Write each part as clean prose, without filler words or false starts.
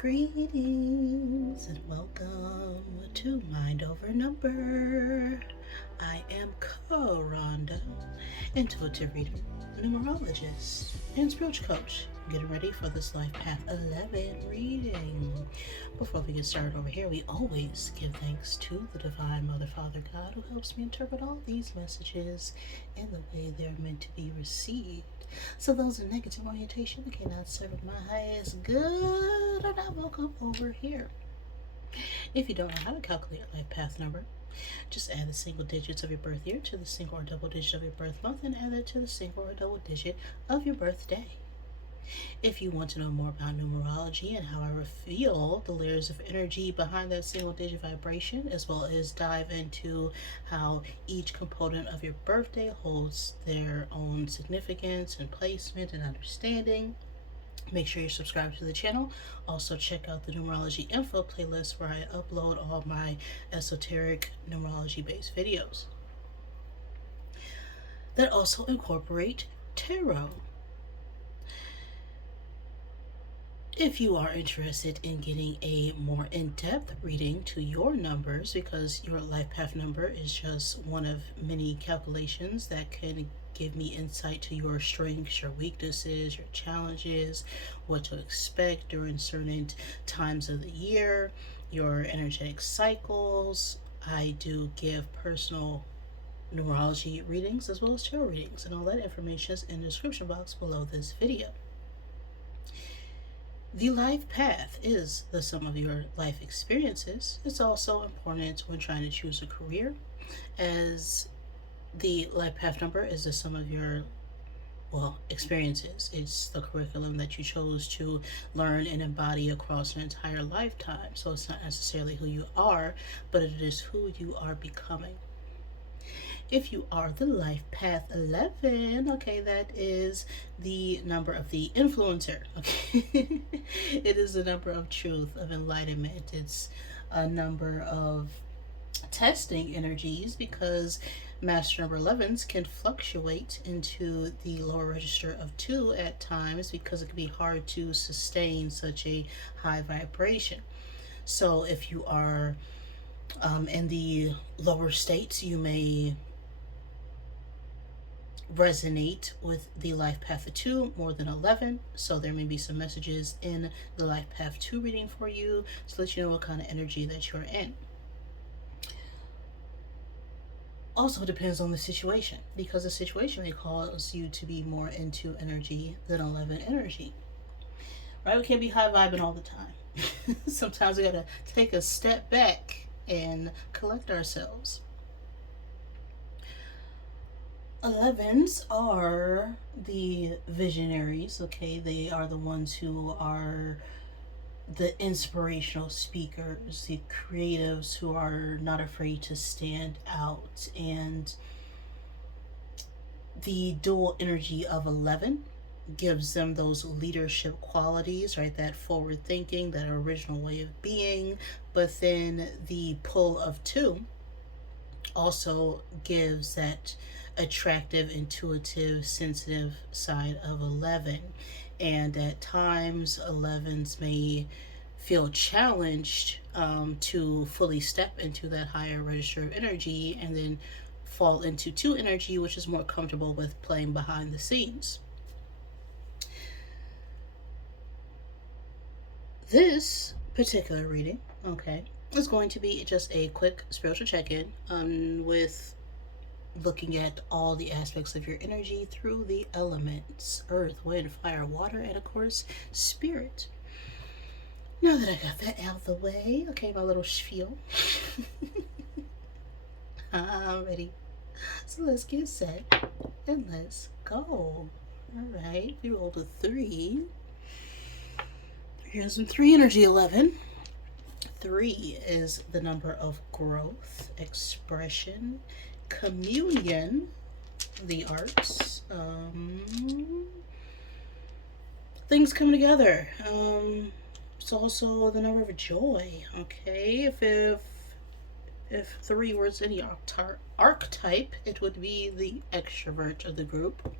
Greetings and welcome to Mind Over Number. I am Karonda, intuitive reader, numerologist, and spiritual coach. Getting ready for this Life Path 11 reading. Before we get started over here, we always give thanks to the Divine Mother, Father, God, who helps me interpret all these messages in the way they're meant to be received. So those in negative orientation cannot serve my highest good are not welcome over here. If you don't know how to calculate your life path number, just add the single digits of your birth year to the single or double digit of your birth month and add that to the single or double digit of your birthday. If you want to know more about numerology and how I reveal the layers of energy behind that single digit vibration, as well as dive into how each component of your birthday holds their own significance and placement and understanding, make sure you're subscribed to the channel. Also check out the numerology info playlist where I upload all my esoteric numerology based videos that also incorporate tarot. If you are interested in getting a more in-depth reading to your numbers, because your life path number is just one of many calculations that can give me insight to your strengths, your weaknesses, your challenges, what to expect during certain times of the year, your energetic cycles. I do give personal numerology readings as well as tarot readings, and all that information is in the description box below this video. The life path is the sum of your life experiences. It's also important when trying to choose a career, as the life path number is the sum of your experiences. It's the curriculum that you chose to learn and embody across an entire lifetime. So it's not necessarily who you are, but it is who you are becoming. If you are the life path 11, okay, that is the number of the influencer, okay? It is the number of truth, of enlightenment. It's a number of testing energies, because master number 11s can fluctuate into the lower register of 2 at times, because it can be hard to sustain such a high vibration. So if you are in the lower states, you may resonate with the life path of 2 more than 11. So there may be some messages in the life path 2 reading for you to let you know what kind of energy that you're in. Also depends on the situation, because the situation may cause you to be more into energy than 11 energy. Right? We can't be high vibing all the time. Sometimes we gotta take a step back and collect ourselves. 11s are the visionaries, okay? They are the ones who are the inspirational speakers, the creatives who are not afraid to stand out. And the dual energy of 11 gives them those leadership qualities, right? That forward thinking, that original way of being. But then the pull of 2 also gives that attractive, intuitive, sensitive side of 11. And at times 11s may feel challenged to fully step into that higher register of energy, and then fall into 2 energy, which is more comfortable with playing behind the scenes. This particular reading, okay, is going to be just a quick spiritual check-in with looking at all the aspects of your energy through the elements: earth, wind, fire, water, and of course spirit. Now that I got that out of the way, okay, my little spiel. I'm ready. So let's get set and let's go. Alright, we rolled a 3. Here's some 3 energy 11. 3 is the number of growth, expression, communion, the arts, things coming together. It's also the number of joy, okay? If 3 was any archetype, it would be the extrovert of the group.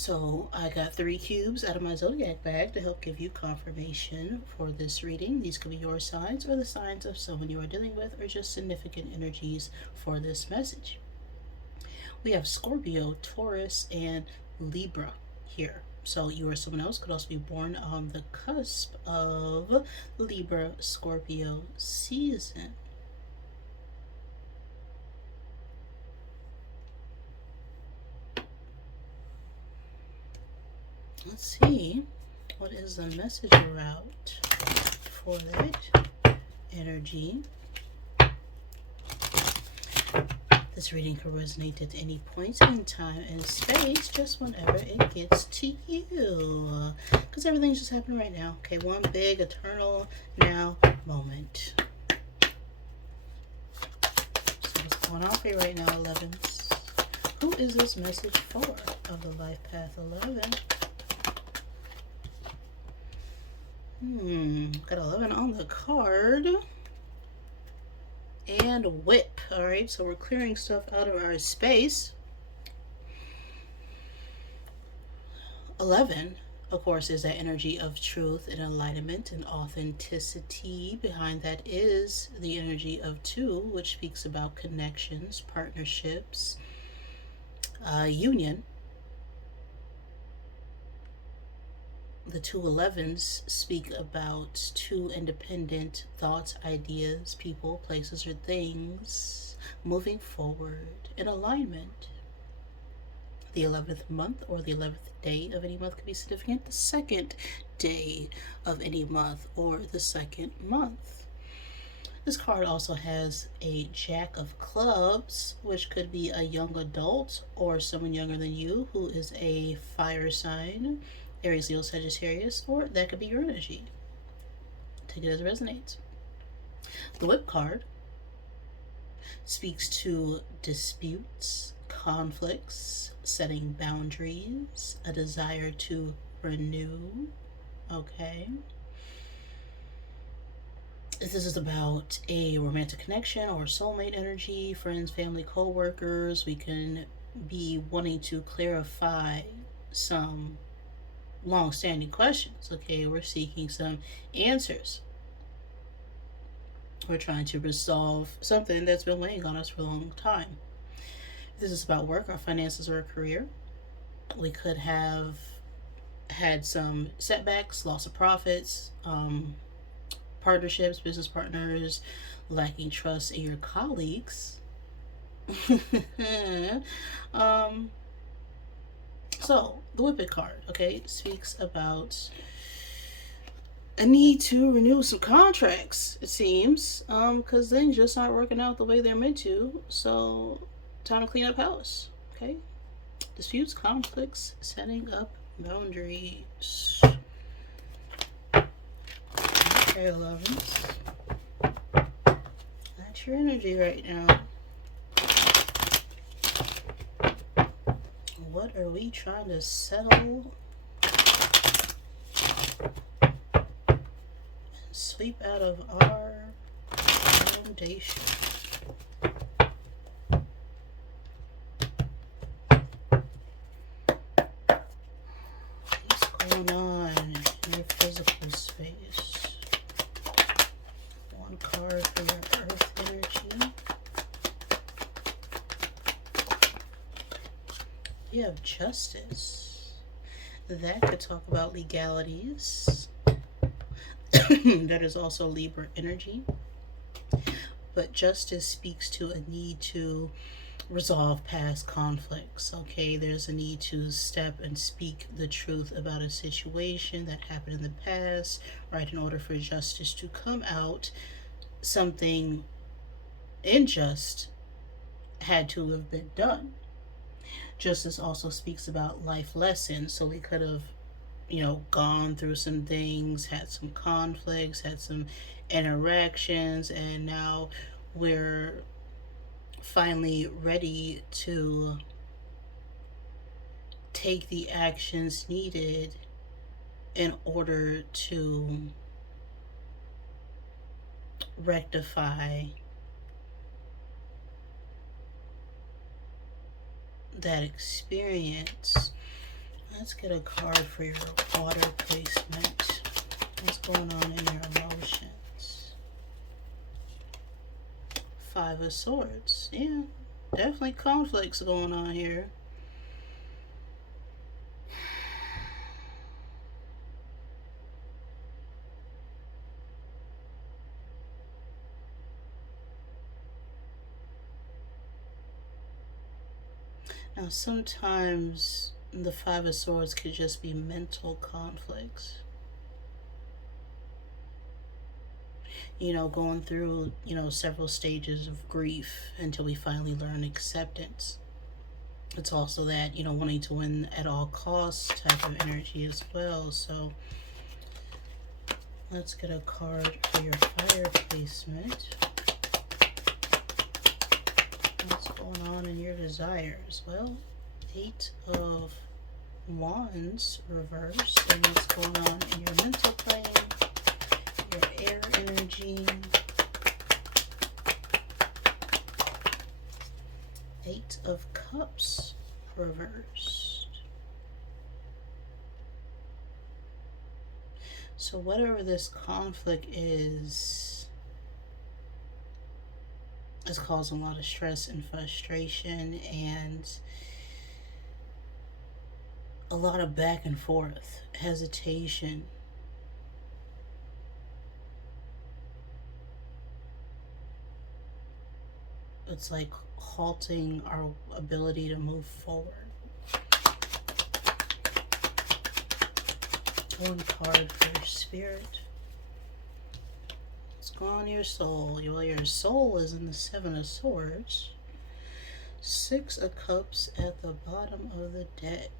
So I got 3 cubes out of my zodiac bag to help give you confirmation for this reading. These could be your signs or the signs of someone you are dealing with, or just significant energies for this message. We have Scorpio, Taurus, and Libra here. So you or someone else could also be born on the cusp of Libra Scorpio season. Let's see, what is the message route for that energy? This reading can resonate at any point in time and space, just whenever it gets to you. Because everything's just happening right now. Okay, one big, eternal now moment. So what's going on for you right now, 11s? Who is this message for of the life path 11? Got 11 on the card. And whip. All right, so we're clearing stuff out of our space. 11, of course, is that energy of truth and enlightenment and authenticity. Behind that is the energy of 2, which speaks about connections, partnerships, union. The 2 11s speak about 2 independent thoughts, ideas, people, places, or things moving forward in alignment. The 11th month or the 11th day of any month could be significant. The 2nd day of any month or the 2nd month. This card also has a Jack of Clubs, which could be a young adult or someone younger than you who is a fire sign, Aries, Leo, Sagittarius, or that could be your energy. Take it as it resonates. The Whip card speaks to disputes, conflicts, setting boundaries, a desire to renew. Okay. If this is about a romantic connection or soulmate energy, friends, family, co-workers, we can be wanting to clarify some long-standing questions. Okay, we're seeking some answers. We're trying to resolve something that's been weighing on us for a long time. If this is about work, our finances, or a career, we could have had some setbacks, loss of profits, partnerships, business partners, lacking trust in your colleagues. So the Whippet card, okay, speaks about a need to renew some contracts, it seems, because things just aren't working out the way they're meant to. So time to clean up house. Okay, disputes, conflicts, setting up boundaries. Okay, 11s. That's your energy right now. What are we trying to settle? Sweep out of our foundation. What's going on in your physical space? One card for your earth energy. You have justice. That could talk about legalities. That is also Libra energy. But justice speaks to a need to resolve past conflicts. Okay, there's a need to step and speak the truth about a situation that happened in the past, right? In order for justice to come out, something unjust had to have been done. Justice also speaks about life lessons. So we could have, gone through some things, had some conflicts, had some interactions, and now we're finally ready to take the actions needed in order to rectify that experience. Let's get a card for your water placement. What's going on in your emotions? Five of Swords. Yeah, definitely conflicts going on here. Now, sometimes the Five of Swords could just be mental conflicts. You know, going through, several stages of grief until we finally learn acceptance. It's also that, wanting to win at all costs type of energy as well. So let's get a card for your fire placement. What's going on in your desires? Well, 8 of Wands reversed. And what's going on in your mental plane, your air energy. 8 of Cups reversed. So whatever this conflict is causing a lot of stress and frustration and a lot of back and forth, hesitation. It's like halting our ability to move forward. One card for your spirit. What's going on in your soul? Well, your soul is in the Seven of Swords. 6 of Cups at the bottom of the deck.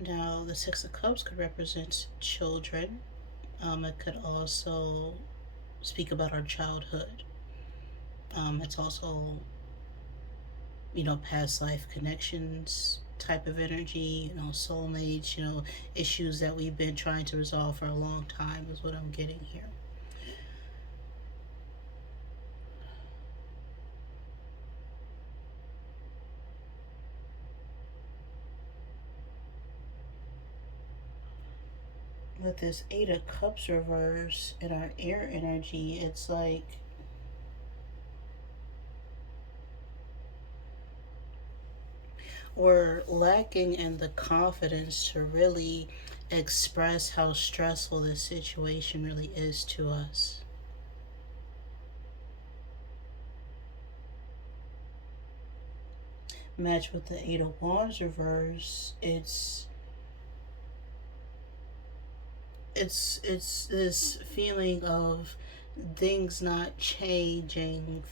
Now, the 6 of Cups could represent children. It could also speak about our childhood. It's also, past life connections type of energy, soulmates, issues that we've been trying to resolve for a long time is what I'm getting here. With this 8 of Cups reverse in our air energy, it's like we're lacking in the confidence to really express how stressful this situation really is to us. Match with the 8 of Wands reverse, it's this feeling of things not changing,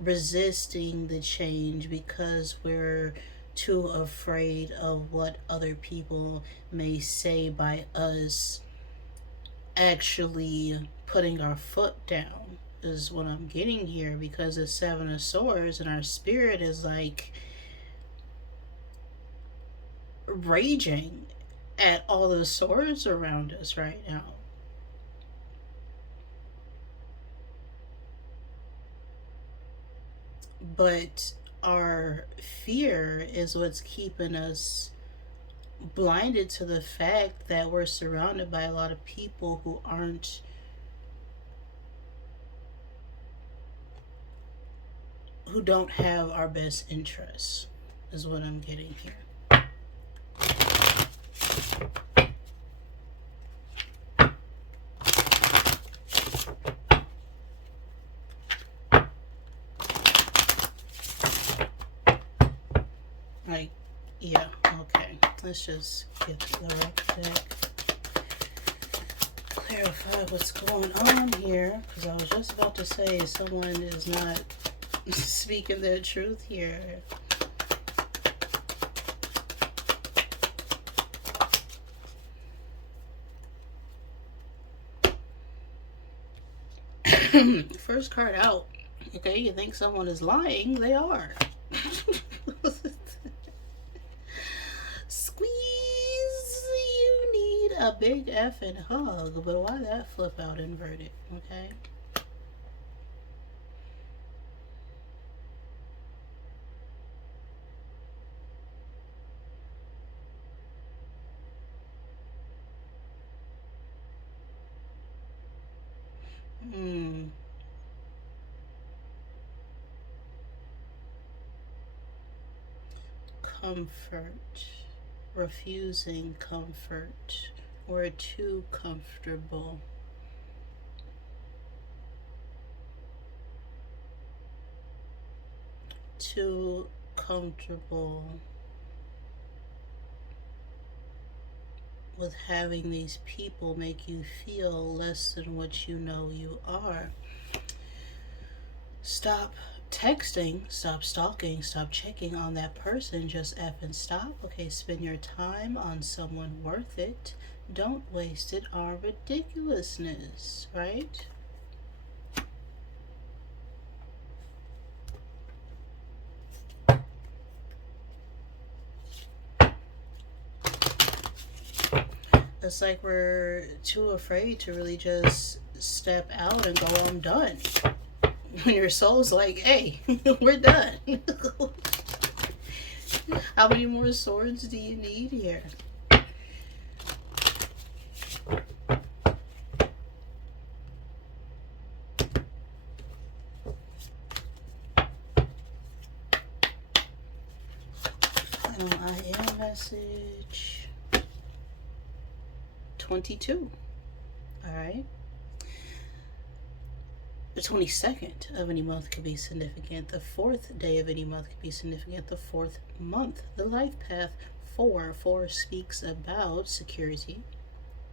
resisting the change because we're too afraid of what other people may say by us actually putting our foot down is what I'm getting here, because the 7 of Swords and our spirit is like raging at all the swords around us right now. But our fear is what's keeping us blinded to the fact that we're surrounded by a lot of people who don't have our best interests, is what I'm getting here. Yeah, okay. Let's just get the right deck. Clarify what's going on here, because I was just about to say someone is not speaking their truth here. First card out. Okay, you think someone is lying? They are. Squeeze. a big effing hug, but why that flip out inverted? Okay. Hmm. Comfort. Refusing comfort. We're too comfortable. Too comfortable with having these people make you feel less than what you know you are. Stop texting, stop stalking, stop checking on that person. Just F and stop. Okay, spend your time on someone worth it. Don't waste it on ridiculousness, right? It's like we're too afraid to really just step out and go, I'm done. When your soul's like, hey, we're done. How many more swords do you need here? Final I am message 22. All right. The 22nd of any month could be significant. The 4th day of any month could be significant. The 4th month. The life path 4. 4 speaks about security.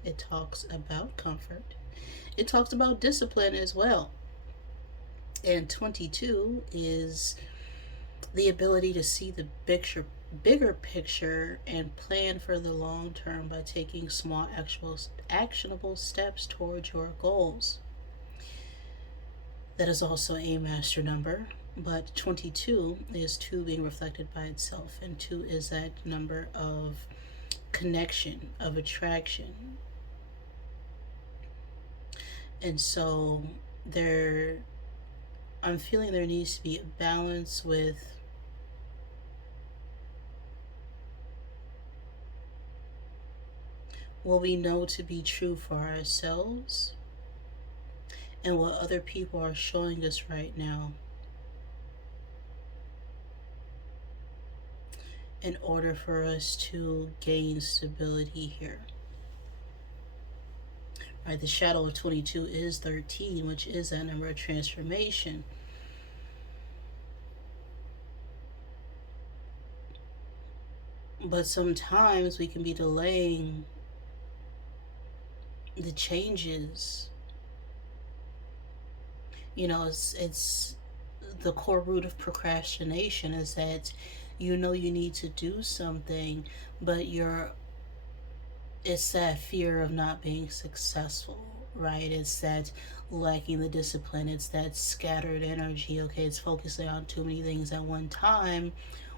It talks about comfort. It talks about discipline as well. And 22 is the ability to see the bigger picture and plan for the long term by taking small actionable steps towards your goals. That is also a master number, but 22 is 2 being reflected by itself, and 2 is that number of connection, of attraction. And so I'm feeling there needs to be a balance with what we know to be true for ourselves and what other people are showing us right now, in order for us to gain stability here. Right, the shadow of 22 is 13, which is that number of transformation. But sometimes we can be delaying the changes. You know, it's the core root of procrastination is that you know you need to do something, but it's that fear of not being successful, right? It's that lacking the discipline, it's that scattered energy. Okay, it's focusing on too many things at one time.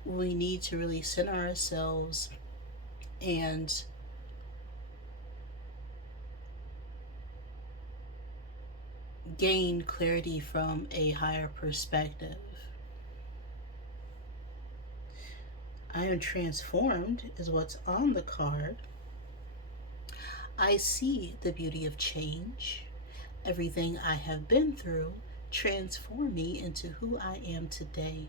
We need to really center ourselves and gain clarity from a higher perspective. I am transformed, is what's on the card. I see the beauty of change. Everything I have been through transformed me into who I am today.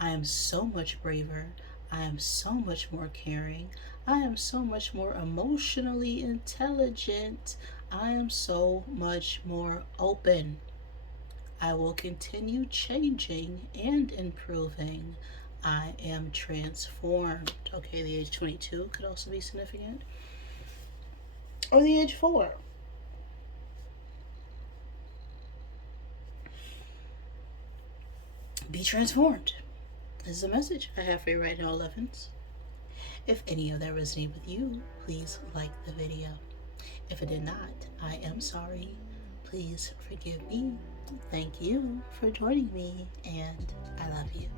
I am so much braver. I am so much more caring. I am so much more emotionally intelligent. I am so much more open. I will continue changing and improving. I am transformed. Okay, the age 22 could also be significant. Or the age 4. Be transformed. This is a message I have for you right now, 11s. If any of that resonated with you, please like the video. If it did not, I am sorry. Please forgive me. Thank you for joining me, and I love you.